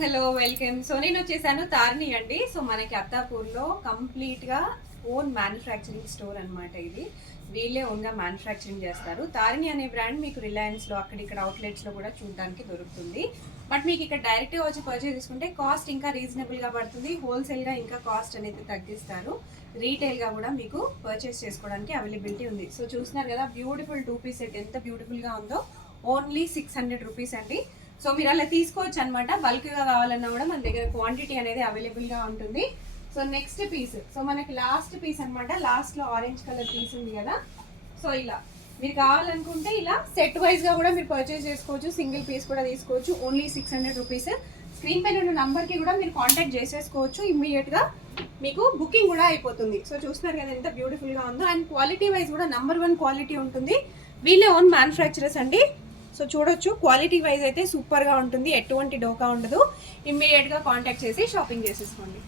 Hello welcome. So నేను వచ్చేసాను తారిణి అండి. సో మనకి అత్తాపూర్లో కంప్లీట్గా ఓన్ మ్యానుఫ్యాక్చరింగ్ స్టోర్ అనమాట. ఇది వీళ్ళే ఓన్గా మ్యానుఫ్యాక్చరింగ్ చేస్తారు. తారిణి అనే బ్రాండ్ మీకు రిలయన్స్లో అక్కడిక్కడ అవుట్లెట్స్లో కూడా చూడడానికి దొరుకుతుంది. బట్ మీకు ఇక్కడ డైరెక్ట్గా వచ్చి పర్చేస్ చేసుకుంటే కాస్ట్ ఇంకా రీజనబుల్గా పడుతుంది. హోల్సేల్గా ఇంకా కాస్ట్ అనేది తగ్గిస్తారు. రీటైల్గా కూడా మీకు పర్చేస్ చేసుకోవడానికి అవైలబిలిటీ ఉంది. సో చూస్తున్నారు కదా బ్యూటిఫుల్ 2 పీస్ సెట్ ఎంత బ్యూటిఫుల్గా ఉందో. ఓన్లీ 600 రూపీస్ అండి. సో మీరు అలా తీసుకోవచ్చు అనమాట. బల్క్గా కావాలన్నా కూడా మన దగ్గర క్వాంటిటీ అనేది అవైలబుల్గా ఉంటుంది. సో నెక్స్ట్ పీస్, సో మనకి లాస్ట్ పీస్ అనమాట. లాస్ట్లో ఆరెంజ్ కలర్ పీస్ ఉంది కదా. సో ఇలా మీరు కావాలనుకుంటే ఇలా సెట్ వైజ్గా కూడా మీరు పర్చేస్ చేసుకోవచ్చు. సింగిల్ పీస్ కూడా తీసుకోవచ్చు. Only 600 rupees. స్క్రీన్ పైన ఉన్న నంబర్కి కూడా మీరు కాంటాక్ట్ చేసేసుకోవచ్చు. ఇమ్మీడియట్గా మీకు బుకింగ్ కూడా అయిపోతుంది. సో చూస్తున్నారు కదా ఎంత బ్యూటిఫుల్గా ఉందో. అండ్ క్వాలిటీ వైజ్ కూడా నంబర్ 1 క్వాలిటీ ఉంటుంది. వీళ్ళే ఓన్ మ్యానుఫ్యాక్చరర్స్ అండి. సో చూడొచ్చు, క్వాలిటీ వైజ్ అయితే సూపర్గా ఉంటుంది. ఎటువంటి డోకా ఉండదు. ఇమ్మీడియట్గా కాంటాక్ట్ చేసి షాపింగ్ చేసేసుకోండి.